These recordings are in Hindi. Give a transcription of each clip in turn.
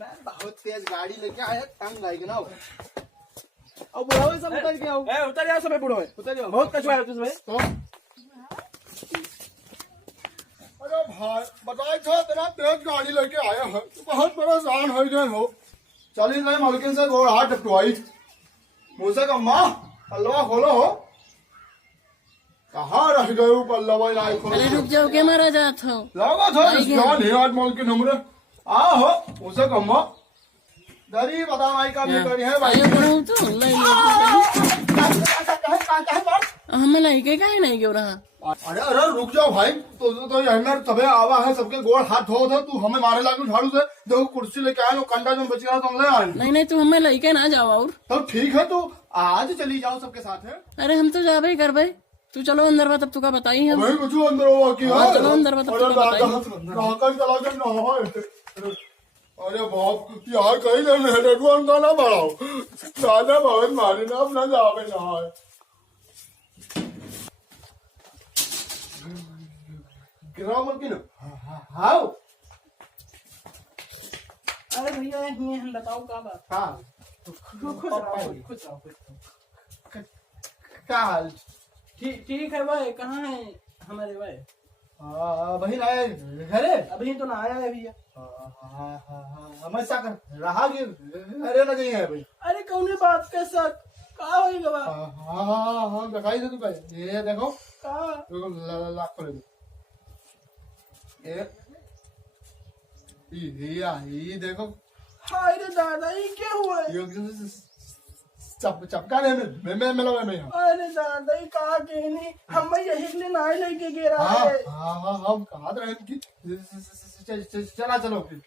मैं बहुत तेज गाड़ी लेके आया, तंग आएगी ना। अब बुढ़ाओ सब उतर के आओ। उतर जाओ सब बुढ़ो, उतर जाओ। बहुत कचवा है तुझमें। तो अरे भाई बताए था तेरा तेज गाड़ी लेके आया है, बहुत परेशान हो गए हो। चली गए मालकिन से और हाथ टपटवाई मुझसे अम्मा पल्लवा खोलो हो। कहाँ रह गए हो पल्लवा? अरे रुक जाओ के मारा जात हो। लगा था नहीं आज मालकिन हमरे आ हो मुझसे अम्मा दरी बता माई का भी करी है भाई। हमें लड़के का ही नहीं क्यों रहा। अरे अरे रुक जाओ भाई, तो यहाँ तबे आवा है, सबके गोड़ हाथ धो था, तू हमें मारे लागे झाड़ू से। देखो कुर्सी लेके आए, कंडा जो बच गया तो हम ले आए। नहीं तू हमें लड़के ना जाओ। और तब ठीक है, तो आज चली जाओ सबके साथ है। अरे हम तो जाबे कर भाई, तू चलो अंदर बा तब तू का बताई हम। भाई कुछ अंदर हुआ की है। चलो अंदर बा तब तू का बताई। अरे बाप यार कहीं नेटवर्क का ना बढ़ाओ, ज्यादा बहुत मारे ना अपना जावे ना। गिराओ मत की ना। हाँ अरे भैया हम बताओ क्या बात। हाँ खुश रहो। क्या हाल? ठीक है भाई, कहाँ है हमारे भाई? बहन आए घरे? अभी तो ना आया है भैया। हमेशा कर रहा कि अरे ना नहीं है भाई। अरे कौन बात के साथ कहा होगा बा? हाँ दिखाई दे तू भाई, ये देखो कहा लाख कर दो। ये देखो। हाय रे दादा, ये क्या हुआ है? चपका है मैं मिला मैं। अरे दादा ये कहा के नहीं, हम यही लिए नाई लेके गिरा है। हम कहा रहे कि चला चलो फिर।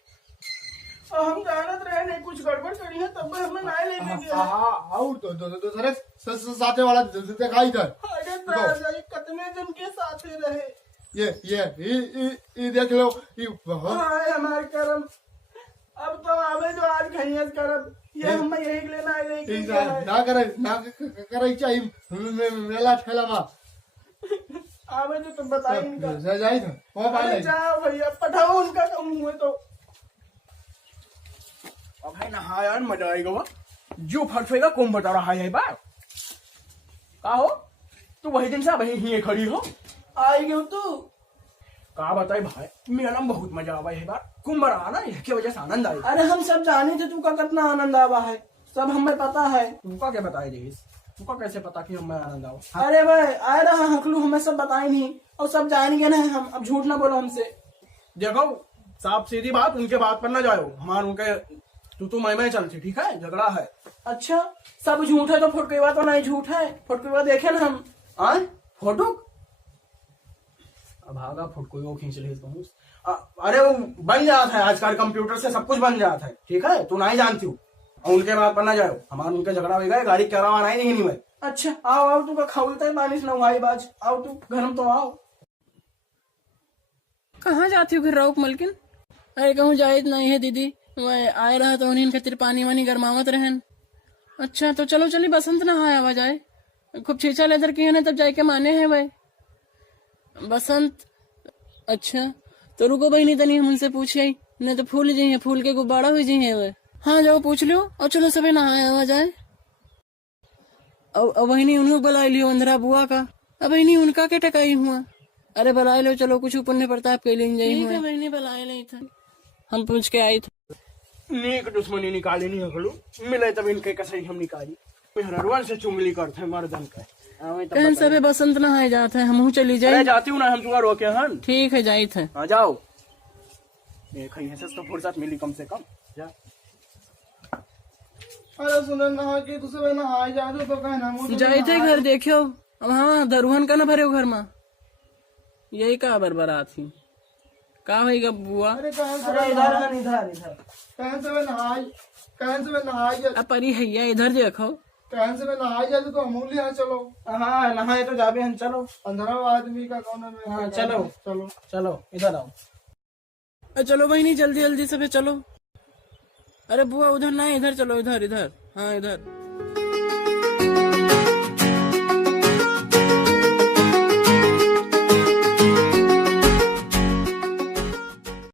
हम जानत रहे नहीं कुछ गड़बड़ करी है, तब हमें नाई लेके गया। हाँ तो साथे वाला दिखाई था। अरे दादा ये कितने दिन के साथ रहे। ये देख लो। हाय हमारे करम, अब तो आवे जो आज खैयत करब। ये हम यही लेना लेके ना करे चाहिए मेला ठेला में आवे जो तुम बताई इनका जाई था। अरे जाओ भैया पठाओ उनका कम हुए तो। अब भाई नहा यार मजा आएगा। जो फटफेगा कौन बता रहा है बात का हो? तू वही दिन से वही ही खड़ी हो आई गयो तू का बताई भाई। मेला में बहुत मजा आवा है बात, कुंभ रहा ना इसकी वजह से आनंद आई। अरे हम सब जाने थे तू का कितना आनंद आवा है, सब हमें पता है। तुमका क्या बताई देस? तुमका कैसे पता कि हमें आनंद आवा? अरे भाई आए रहा हकलू, हमें सब बताई नहीं और सब जानेंगे ना हम। अब झूठ ना बोलो हमसे। देखो साफ सीधी बात, उनके बात पर ना जाओ। हमारे उनके तू मैं चलती ठीक है, झगड़ा है। अच्छा सब झूठ है तो फोटो तो नहीं झूठ है। फोटो देखे ना हम आए फोटो भागा फुटको वो खींच ले तो। अरे वो बन जाता है आजकल, कंप्यूटर से सब कुछ बन जाता है ठीक है। तू नहीं जानती हूँ, उनके बात पर ना जाओ। हमारे उनके झगड़ा हो गया, गाड़ी करवाना ही नहीं मैं। अच्छा आओ आओ, तू का खाउलता है पानी से नवाई बाज। आओ तू घर में तो आओ। कहाँ जाती हो फिर रौक मलकिन? अरे कहूँ जायज नहीं है दीदी, वह आए रहा तो उन्हीं खातिर पानी वानी गरमावत रहन। अच्छा तो चलो चली बसंत नहाया आवा जाए, खूब छीछा लेदर की है ना तब जाके माने हैं भाई बसंत। अच्छा तो रुको बहनी तनी हम उनसे पूछ आई, नहीं तो फूल जी है, फूल के गुब्बारा हुई जी है वे। हाँ जाओ पूछ लो और चलो सबे नहाया आवा जाए। अब बहनी उन्हें बुला लियो अंधरा बुआ का। अब बहनी उनका क्या टकाई हुआ? अरे बुला लो चलो, कुछ पुण्य प्रताप के लिए जाए। बहनी बुलाए नहीं था, हम पूछ के आई थे। नेक दुश्मनी निकाली नहीं हकलू, मिले तब इनके कसई हम निकाली। हरवन से चुंगली करते हैं मर्दन का। कहन सबे बसंत नहाए जाते हैं, हम चली जाए। जाती हूँ ना हम तुम्हारा रोके हन। ठीक है जाई थे। आ जाओ, तो फुर्सत मिली कम से कम जा। अरे सुन नहा के दूसरे नहाए जा दो तो कहना जाए थे घर देखियो। अब हाँ दरुहन का न भरे घर में यही का बरबरा थी का होगा बुआ? अरे कहन से नहाए अब परी हैया इधर देखो, कहन से नहाए जा तो हम यहाँ चलो। हाँ नहाए तो जाबे हम, चलो अंधरा आदमी का कौन है? हाँ चलो चलो चलो इधर आओ। चलो बहनी जल्दी जल्दी सबे चलो। अरे बुआ उधर ना, इधर चलो, इधर इधर। हाँ इधर।